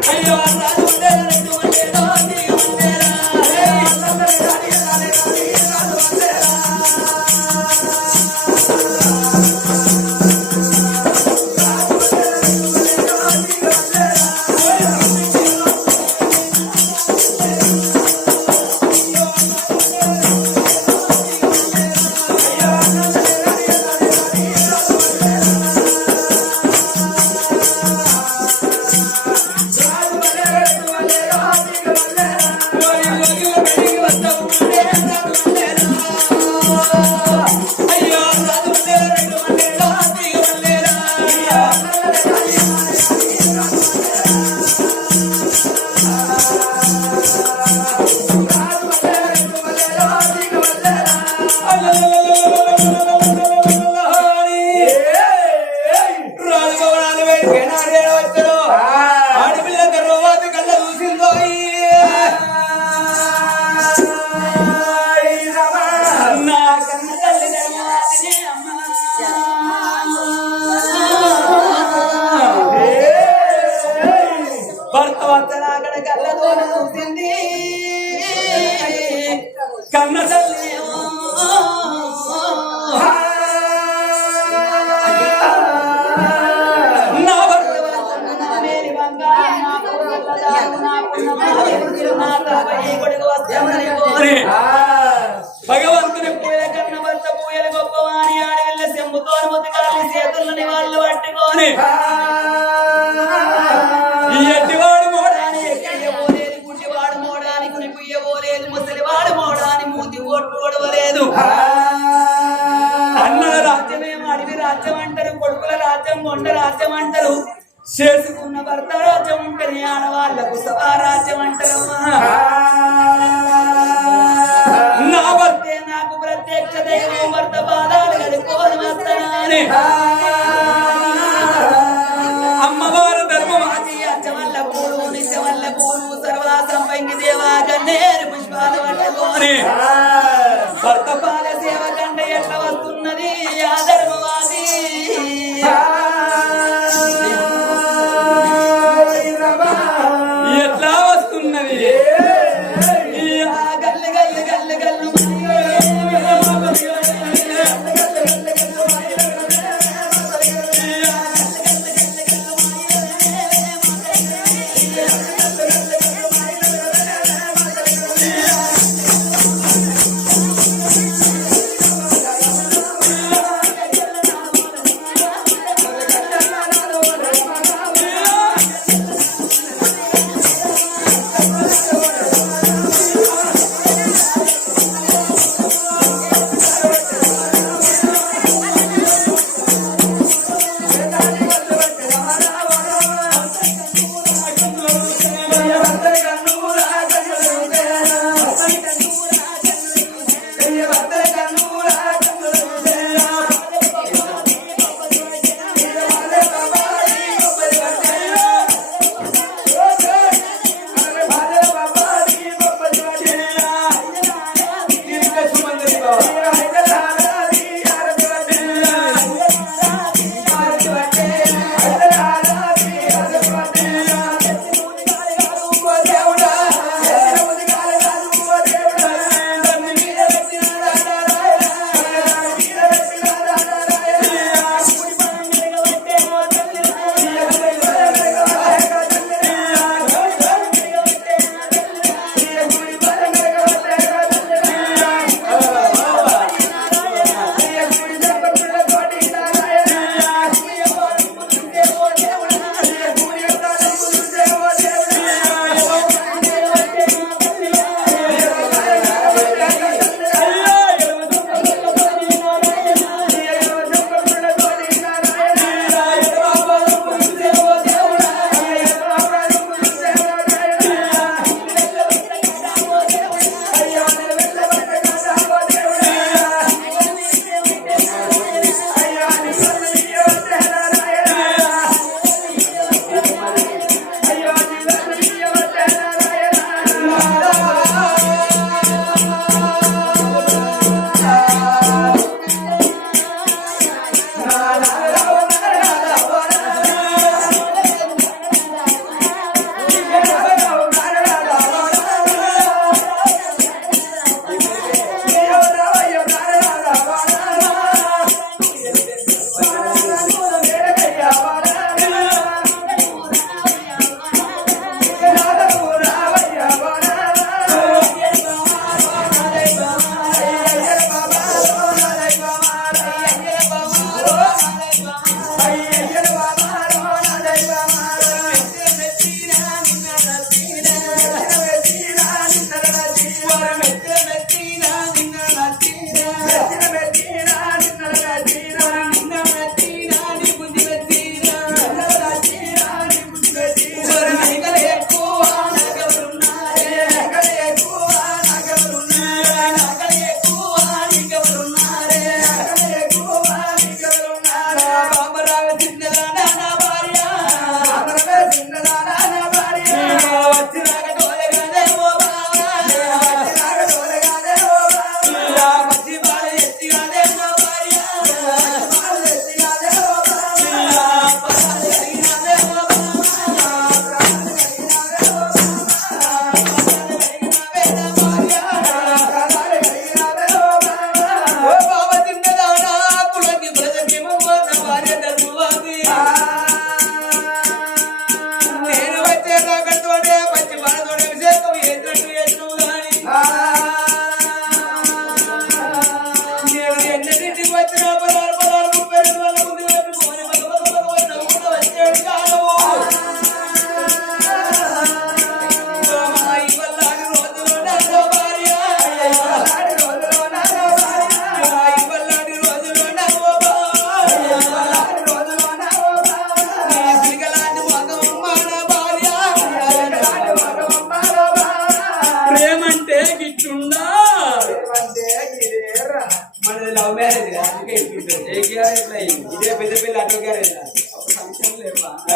哎呦，来。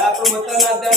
అప్పుడు మొత్తం అర్థం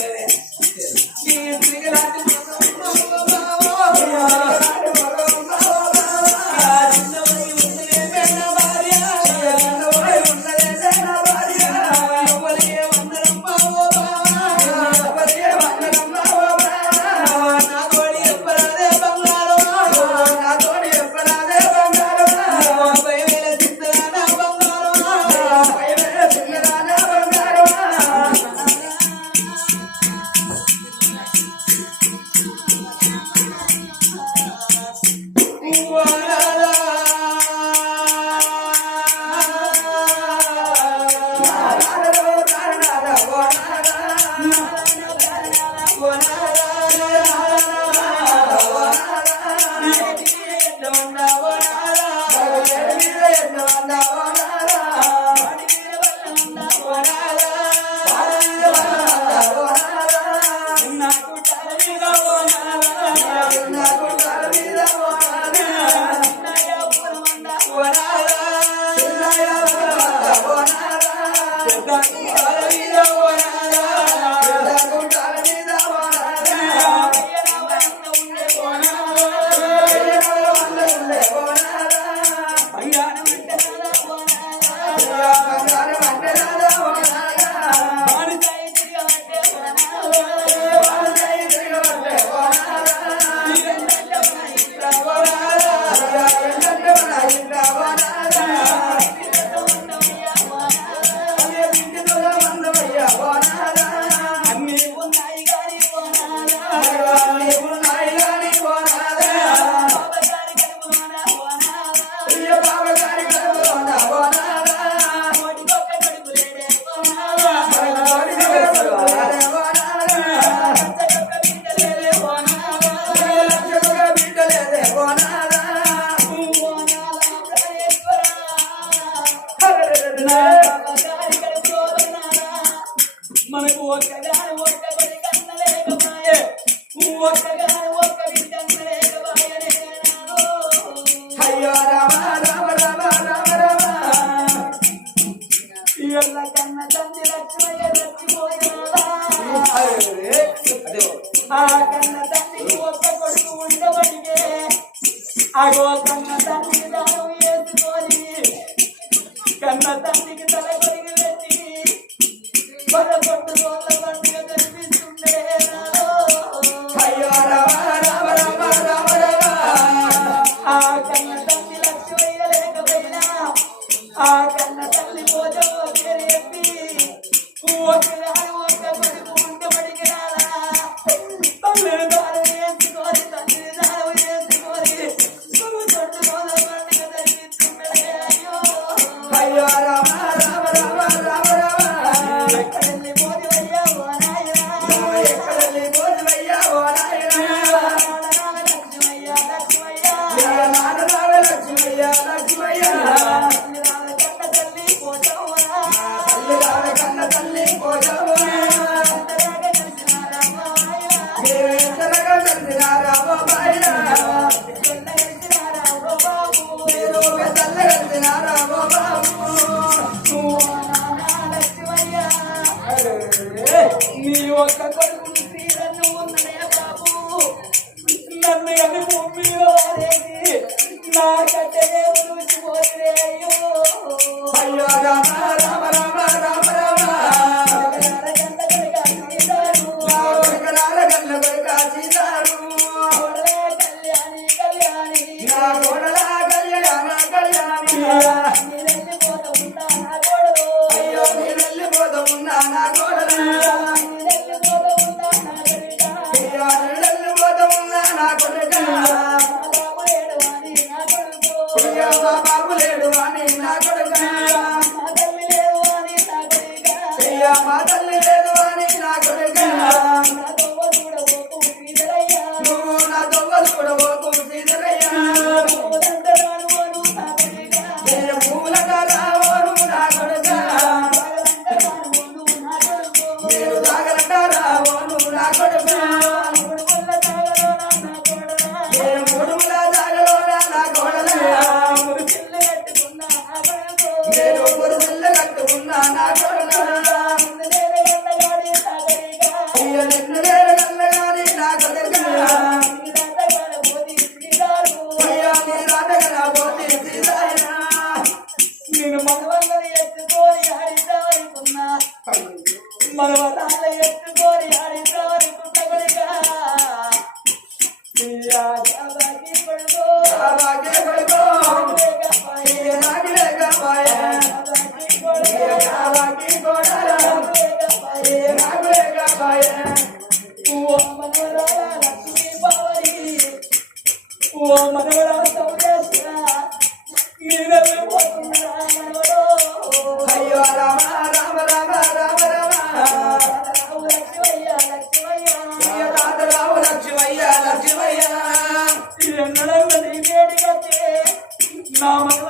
நாம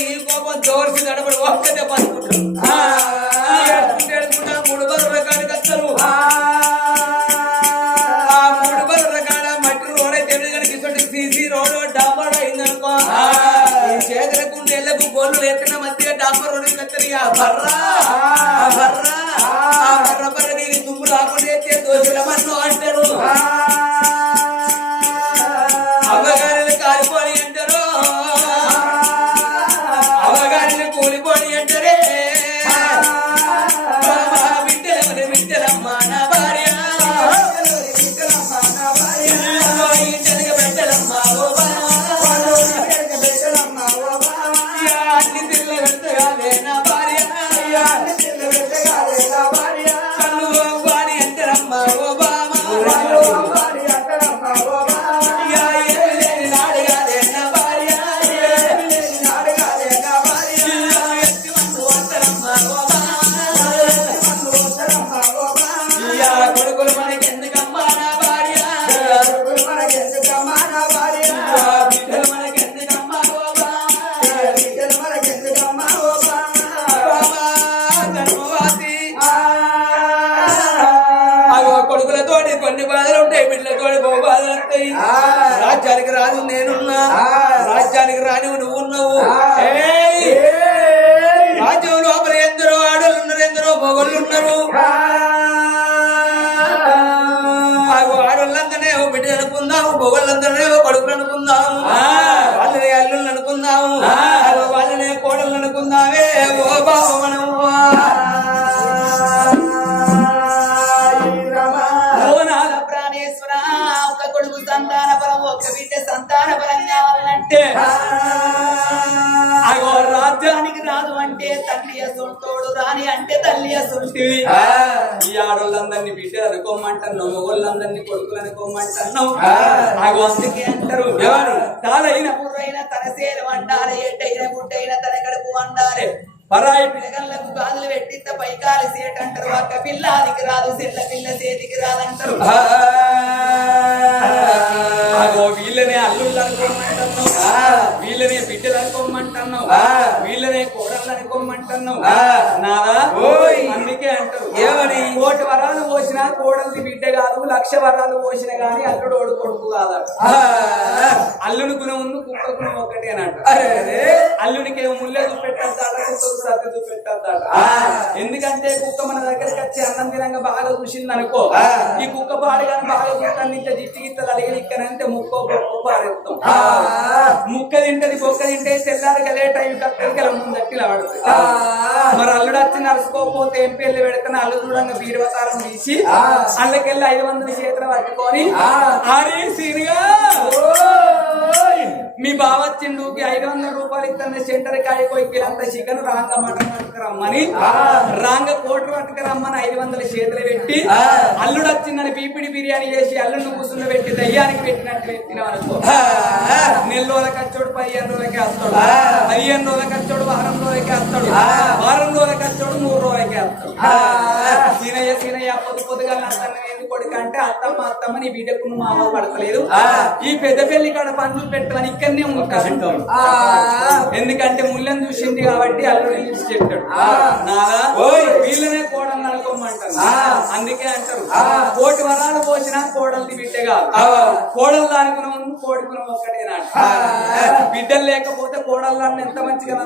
you. మొగళ్ళందరినీ కొడుకులు అనుకుందాము. వాళ్ళని అల్లుళ్ళు అనుకుందాము. వాళ్ళని కోడలు అనుకుందామే. ఓ బాబు మనము రాజ్యానికి రాదు అంటే తల్లి అసలు తోడు రాని అంటే తల్లి అసలు. ఆడోళ్ళందరినీ బిడ్డలు అనుకోమంటున్నావు మొగోళ్ళందరినీ కొడుకులు అనుకోమంటున్నావు నాకు అందుకే అంటారు. ఎవరు? తాలైన తన సేలు అంటారు ఎట్టైన గుడ్డైనా తన గడుపు అంటారే. పరాయి పిల్లగల్లకు కాళ్ళు పెట్టింత పైకాలి సేట అంటారు. అక్క పిల్ల అదికి రాదు సెల్ల పిల్ల చేతికి రాదంటారు. వీళ్ళనే అల్లుళ్ళు అనుకోమంటున్నావు వీళ్ళనే బిడ్డలు అనుకోమంటున్నావు వీళ్ళనే కోటి వరాలు పోసినా కోడలి బిడ్డ కాదు లక్ష వరాలు పోసినా గానీ అల్లుడు ఓడు కొడుకు కాదట. అల్లుని గుణం ఉంది కుక్క గుణం ఒకటేనట అల్లుడికి ముళ్ళే చూపెట్టద్దాట కుక్కకు సత్తు చూపెట్టద్దాట. ఎందుకంటే కుక్క మన దగ్గరికి వచ్చి అన్నం తినంగా బాగా చూసింది అనుకో ఈ కుక్క పాడి కానీ బాగా చూస్తాను ఇంత జిట్టి గిత్తలు అడిగి ఇక్కడంటే ముక్క గొప్ప పారేస్తాం. ముక్క తింటది బొక్క తింటే తెల్లారు కలే టైం కక్కడికి ముందట్టి లాడ మరి అల్లుడు వచ్చి నడుచుకోకపోతే ఏం పెళ్ళి పెడితే అల్లు చూడంగా బీరువతారం తీసి. అల్లకెళ్ళి ఐదు వందల చేతులు పట్టుకొని ఆ. ఆడి సీనుగా మీ బావ వచ్చిండు ఈ ఐదు వందల రూపాయలు ఇస్తున్న సెంటర్ కాయ కొయ్యిలంత చికెన్ రాంగ మటన్ పట్టుకురమ్మని రాంగ కోటర్ పట్టుకురమ్మని ఐదు వందల చేతులు పెట్టి. అల్లుడు వచ్చిందని పీపిడి బిర్యానీ చేసి అల్లుడిని కూసులు పెట్టి దయ్యానికి పెట్టినట్టు పెట్టిన అనుకో ఆ, నెల రోజుల ఖర్చోడు పదిహేను రోజులకి వస్తాడు. పదిహేను రోజుల ఖర్చోడు వారం రోజులకి వస్తాడు. వారం రోజుల ఖర్చోడు మూడు రోజులకి వస్తాడు. సీనయ్య సీనయ్య పొద్దు పొద్దుగా అంటే అత్తమ్మ అత్తమ్మ నీ బిడ్డకు మామ పడతలేదు. ఈ పెద్ద పెళ్ళి కాడ పనులు పెట్టమని ఇక్కడనే ఉంటాడు. ఎందుకంటే ముళ్ళని చూసింది కాబట్టి అల్లుడు నిలిచి చెప్తాడు. వీళ్ళనే కోడలు అనుకోమంటారు. అందుకే అంటారు. కోటి వరాలు పోసినా కోడలిది బిడ్డగా. కోడలు కోడి గుణం ఒక్కటేనా ఆ. బిడ్డలు లేకపోతే కోడలు ఎంత మంచిగా